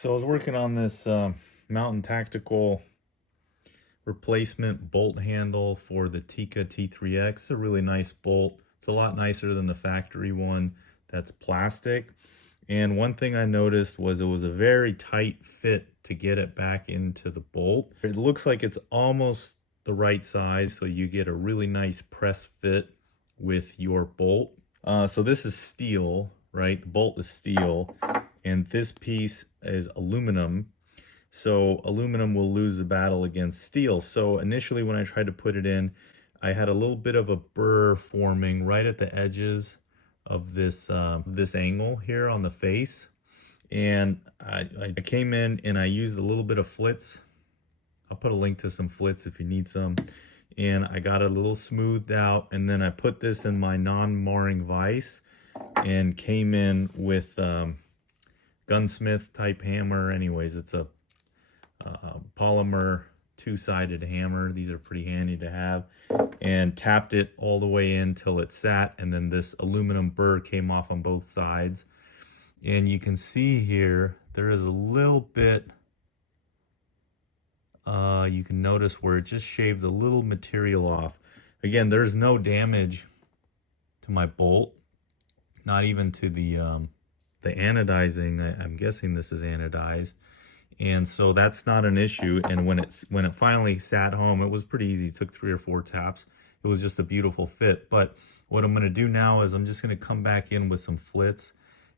So I was working on this Mountain Tactical replacement bolt handle for the Tikka T3x. It's a really nice bolt. It's a lot nicer than the factory one that's plastic. And one thing I noticed was it was a very tight fit to get it back into the bolt. It looks like it's almost the right size, so you get a really nice press fit with your bolt. So this is steel, right? The bolt is steel, and this piece is aluminum. So aluminum will lose the battle against steel. So initially when I tried to put it in, I had a little bit of a burr forming right at the edges of this angle here on the face. And I came in and I used a little bit of flitz. I'll put a link to some flitz if you need some. And I got it a little smoothed out, and then I put this in my non-marring vise and came in with gunsmith type hammer. Anyways, it's a polymer two-sided hammer. These are pretty handy to have. And tapped it all the way in till it sat, and then this aluminum burr came off on both sides. And you can see here there is a little bit, you can notice where it just shaved a little material off. Again, there's no damage to my bolt, not even to the anodizing. I'm guessing this is anodized, and so that's not an issue. And when it finally sat home, it was pretty easy. It took 3 or 4 taps. It was just a beautiful fit. But what I'm going to do now is I'm just going to come back in with some flitz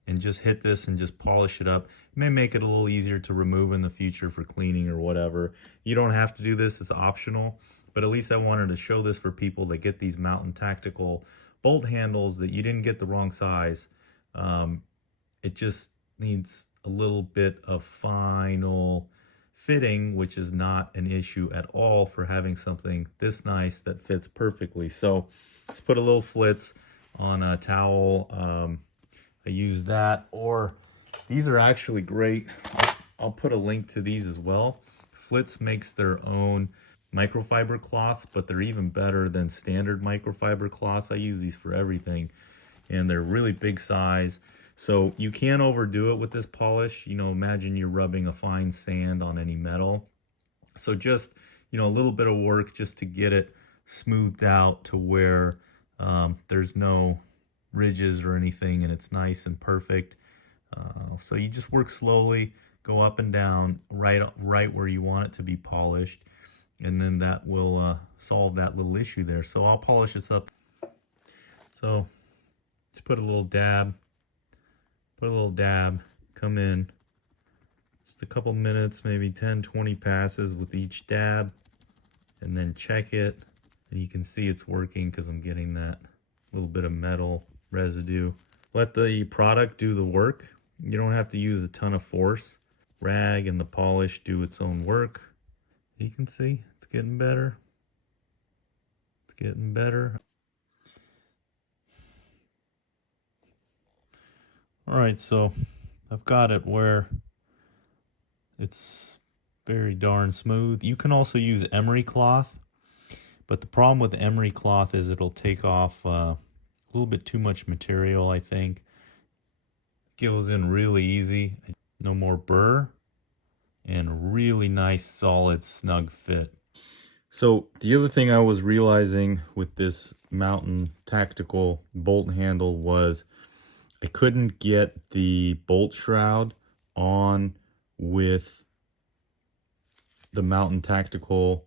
and just hit this and just polish it up. It may make it a little easier to remove in the future for cleaning or whatever. You don't have to do this, it's optional, but at least I wanted to show this for people that get these Mountain Tactical bolt handles that you didn't get the wrong size. It just needs a little bit of final fitting, which is not an issue at all for having something this nice that fits perfectly. So let's put a little flitz on a towel. I use that, or these are actually great. I'll put a link to these as well. Flitz makes their own microfiber cloths, but they're even better than standard microfiber cloths. I use these for everything, and they're really big size. So you can't overdo it with this polish. You know, imagine you're rubbing a fine sand on any metal. So just, you know, a little bit of work just to get it smoothed out to where there's no ridges or anything, and it's nice and perfect. So you just work slowly, go up and down right where you want it to be polished, and then that will solve that little issue there. So I'll polish this up. So just put a little dab, come in just a couple minutes, maybe 10-20 passes with each dab, and then check it, and you can see it's working because I'm getting that little bit of metal residue. Let the product do the work. You don't have to use a ton of force. Rag and the polish do its own work. You can see it's getting better. It's getting better. All right, so I've got it where it's very darn smooth. You can also use emery cloth, but the problem with emery cloth is it'll take off a little bit too much material, I think. Goes in really easy. No more burr, and really nice, solid, snug fit. So the other thing I was realizing with this Mountain Tactical bolt handle was I couldn't get the bolt shroud on with the Mountain Tactical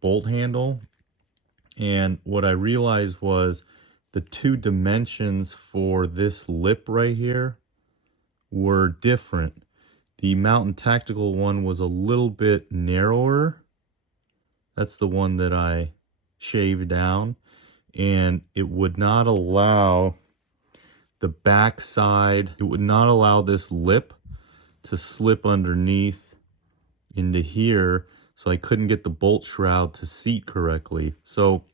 bolt handle. And what I realized was the 2 dimensions for this lip right here were different. The Mountain Tactical one was a little bit narrower. That's the one that I shaved down, and it would not allow the back side, it would not allow this lip to slip underneath into here, so I couldn't get the bolt shroud to seat correctly. So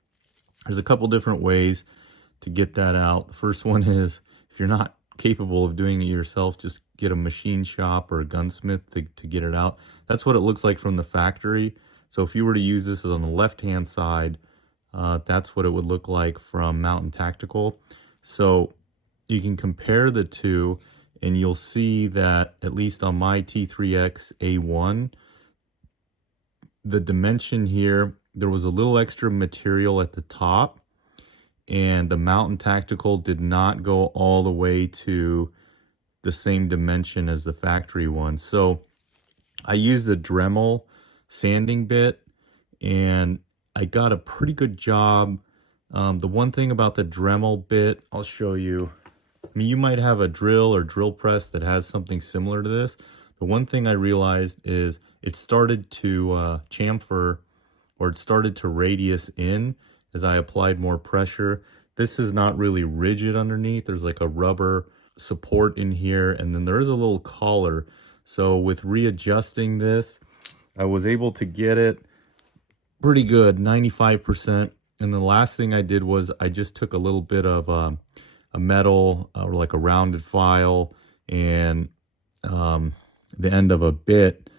there's a couple different ways to get that out. The first one is, if you're not capable of doing it yourself, just get a machine shop or a gunsmith to get it out. That's what it looks like from the factory. So if you were to use this on the left-hand side, that's what it would look like from Mountain Tactical. So you can compare the two, and you'll see that at least on my T3x A1, the dimension here, there was a little extra material at the top, and the Mountain Tactical did not go all the way to the same dimension as the factory one. So I used a Dremel sanding bit, and I got a pretty good job. The one thing about the Dremel bit, I'll show you. I mean, you might have a drill or drill press that has something similar to this. The one thing I realized is it started to chamfer, or it started to radius in as I applied more pressure. This is not really rigid underneath. There's like a rubber support in here, and then there is a little collar. So with readjusting this, I was able to get it pretty good, 95%. And the last thing I did was I just took a little bit of a metal, or like a rounded file, and the end of a bit,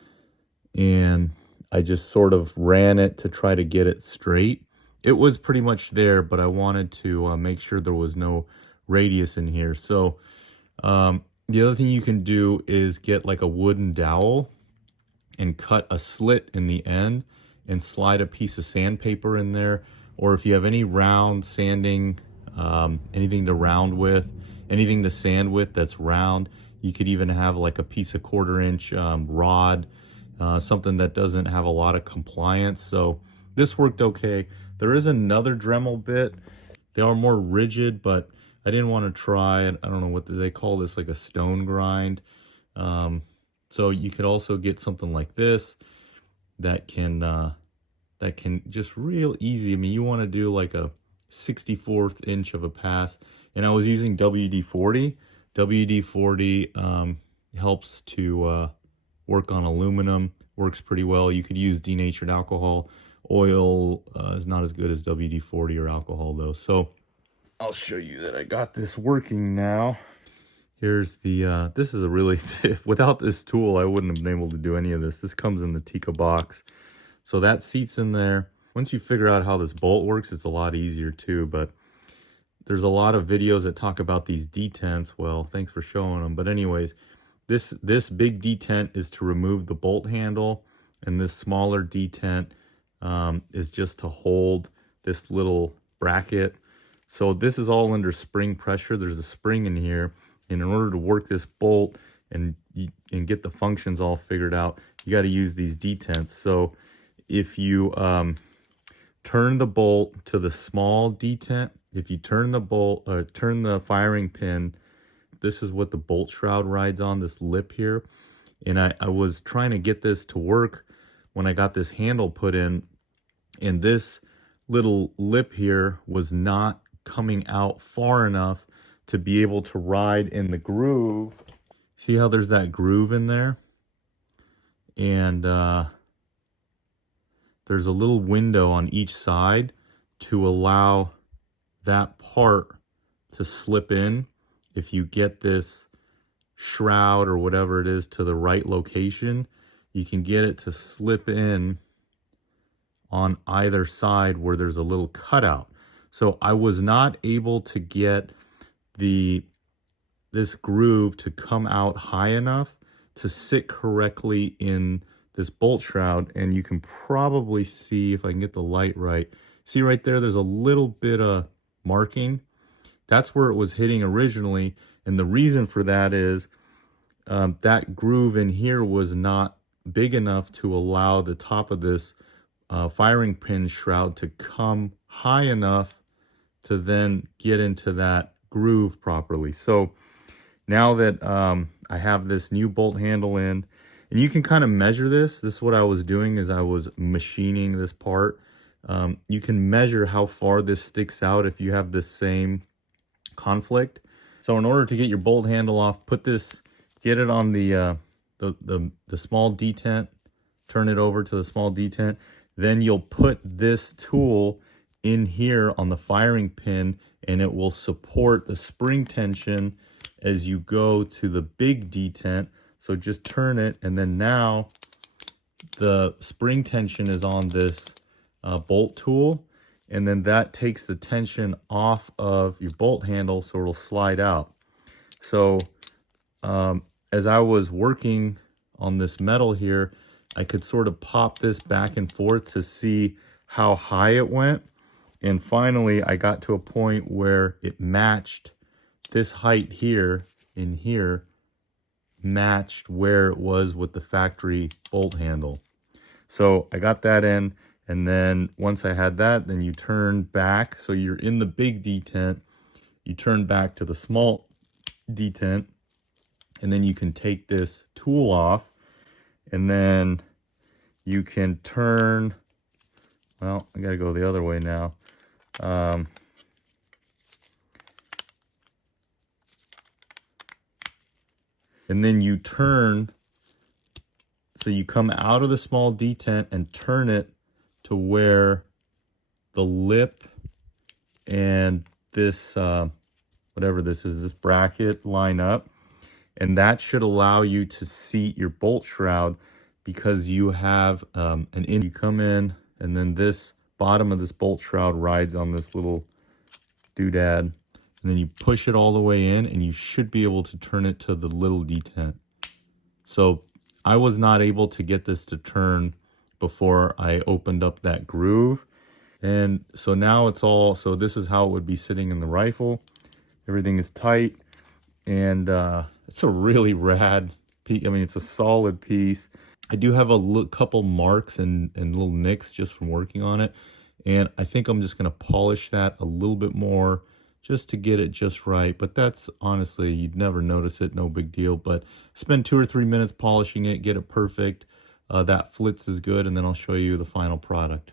and I just sort of ran it to try to get it straight. It was pretty much there, but I wanted to make sure there was no radius in here. So the other thing you can do is get like a wooden dowel and cut a slit in the end and slide a piece of sandpaper in there. Or if you have any round sanding, anything to round with, anything to sand with that's round, you could even have like a piece of 1/4 inch rod, something that doesn't have a lot of compliance. So this worked okay. There is another Dremel bit. They are more rigid, but I didn't want to try it. I don't know what they call this, like a stone grind. So you could also get something like this that can just real easy. I mean, you want to do like a 64th inch of a pass, and I was using WD-40. WD-40 helps to work on aluminum, works pretty well. You could use denatured alcohol. Oil is not as good as WD-40 or alcohol though. So I'll show you that I got this working now. Here's the, this is a really, without this tool, I wouldn't have been able to do any of this. This comes in the Tikka box. So that seat's in there. Once you figure out how this bolt works, it's a lot easier too, but there's a lot of videos that talk about these detents. Well, thanks for showing them. But anyways, this big detent is to remove the bolt handle, and this smaller detent is just to hold this little bracket. So this is all under spring pressure. There's a spring in here, and in order to work this bolt and get the functions all figured out, you got to use these detents. So if you turn the bolt to the small detent, if you turn the firing pin, this is what the bolt shroud rides on, this lip here. And I was trying to get this to work when I got this handle put in, and this little lip here was not coming out far enough to be able to ride in the groove. See how there's that groove in there? And there's a little window on each side to allow that part to slip in. If you get this shroud or whatever it is to the right location, you can get it to slip in on either side where there's a little cutout. So I was not able to get this groove to come out high enough to sit correctly in this bolt shroud. And you can probably see, if I can get the light right, see right there, there's a little bit of marking. That's where it was hitting originally. And the reason for that is that groove in here was not big enough to allow the top of this firing pin shroud to come high enough to then get into that groove properly. So now that I have this new bolt handle in, and you can kind of measure this. This is what I was doing, is I was machining this part. You can measure how far this sticks out if you have this same conflict. So in order to get your bolt handle off, get it on the small detent, turn it over to the small detent. Then you'll put this tool in here on the firing pin, and it will support the spring tension as you go to the big detent. So just turn it, and then now the spring tension is on this bolt tool, and then that takes the tension off of your bolt handle, so it'll slide out. So as I was working on this metal here, I could sort of pop this back and forth to see how high it went. And finally, I got to a point where it matched this height here in here, matched where it was with the factory bolt handle. So I got that in, and then once I had that, then you turn back. So you're in the big detent, you turn back to the small detent, and then you can take this tool off, and then you can turn, well, I gotta go the other way now. And then you turn, so you come out of the small detent and turn it to where the lip and this, whatever this is, this bracket line up. And that should allow you to seat your bolt shroud, because you have you come in, and then this bottom of this bolt shroud rides on this little doodad, and then you push it all the way in, and you should be able to turn it to the little detent. So I was not able to get this to turn before I opened up that groove. And so now it's all, so this is how it would be sitting in the rifle. Everything is tight, and it's a really rad piece. I mean, it's a solid piece. I do have a couple marks and little nicks just from working on it, and I think I'm just going to polish that a little bit more just to get it just right. But that's honestly, you'd never notice it, no big deal. But spend 2 or 3 minutes polishing it, get it perfect. That flitz is good, and then I'll show you the final product.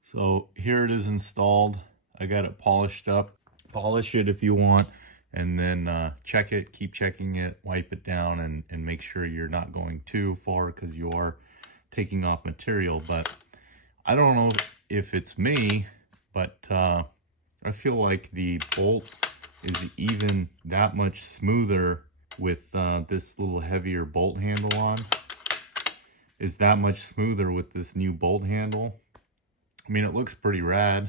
So here it is installed. I got it polished up. Polish it if you want, and then check it, keep checking it, wipe it down, and make sure you're not going too far, because you are taking off material. But I don't know if it's me, but I feel like the bolt is even that much smoother with this little heavier bolt handle on. Is that much smoother with this new bolt handle. I mean, it looks pretty rad.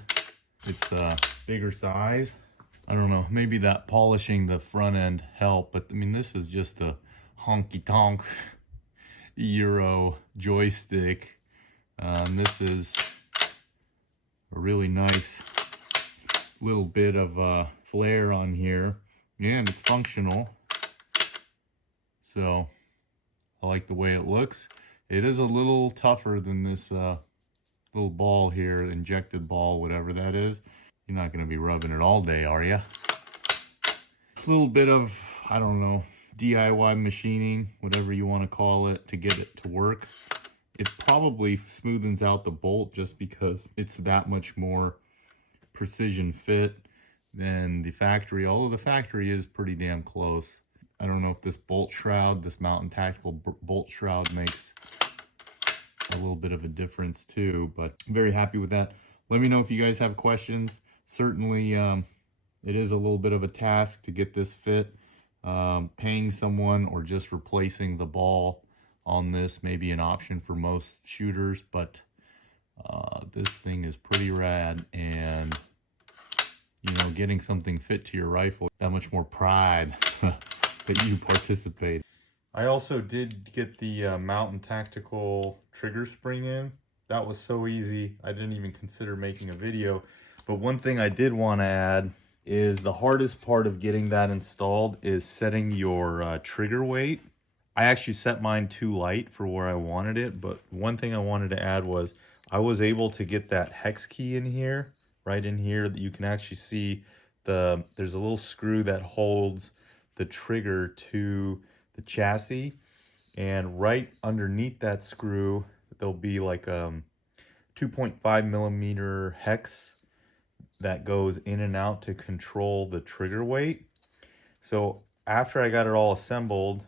It's a bigger size. I don't know, maybe that polishing the front end helped, but I mean, this is just a honky-tonk Euro joystick. And this is a really nice little bit of flare on here, and it's functional. So I like the way it looks. It is a little tougher than this little ball here, injected ball, whatever that is. You're not going to be rubbing it all day, are you? It's a little bit of, I don't know, DIY machining, whatever you want to call it, to get it to work. It probably smoothens out the bolt just because it's that much more precision fit than the factory, although the factory is pretty damn close. I don't know if this bolt shroud, this Mountain Tactical bolt shroud, makes a little bit of a difference too, but I'm very happy with that. Let me know if you guys have questions. Certainly it is a little bit of a task to get this fit. Paying someone or just replacing the ball on this may be an option for most shooters, but this thing is pretty rad, and you know, getting something fit to your rifle, that much more pride that you participate. I also did get the Mountain Tactical trigger spring in. That was so easy, I didn't even consider making a video. But one thing I did want to add is the hardest part of getting that installed is setting your trigger weight. I actually set mine too light for where I wanted it, but one thing I wanted to add was I was able to get that hex key in here, right in here, that you can actually see there's a little screw that holds the trigger to the chassis, and right underneath that screw there'll be like 2.5 millimeter hex that goes in and out to control the trigger weight. So after I got it all assembled,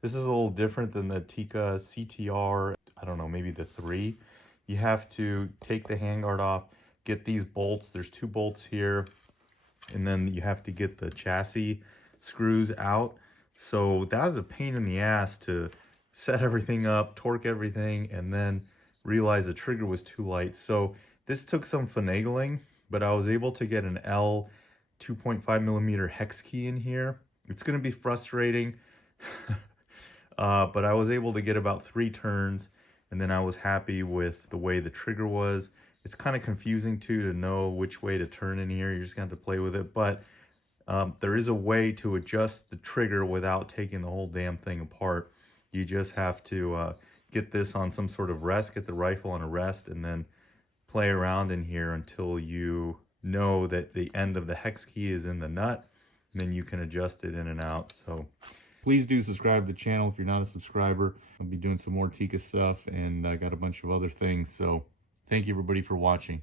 this is a little different than the Tikka CTR, I don't know, maybe the 3. You have to take the handguard off, get these bolts, there's 2 bolts here, and then you have to get the chassis screws out. So that was a pain in the ass to set everything up, torque everything, and then realize the trigger was too light. So this took some finagling, but I was able to get an L 2.5 millimeter hex key in here. It's going to be frustrating, but I was able to get about 3 turns, and then I was happy with the way the trigger was. It's kind of confusing too to know which way to turn in here. You're just going to have to play with it, but there is a way to adjust the trigger without taking the whole damn thing apart. You just have to get this on some sort of rest, get the rifle on a rest, and then play around in here until you know that the end of the hex key is in the nut. And then you can adjust it in and out. So please do subscribe to the channel if you're not a subscriber. I'll be doing some more Tikka stuff, and I got a bunch of other things. So thank you everybody for watching.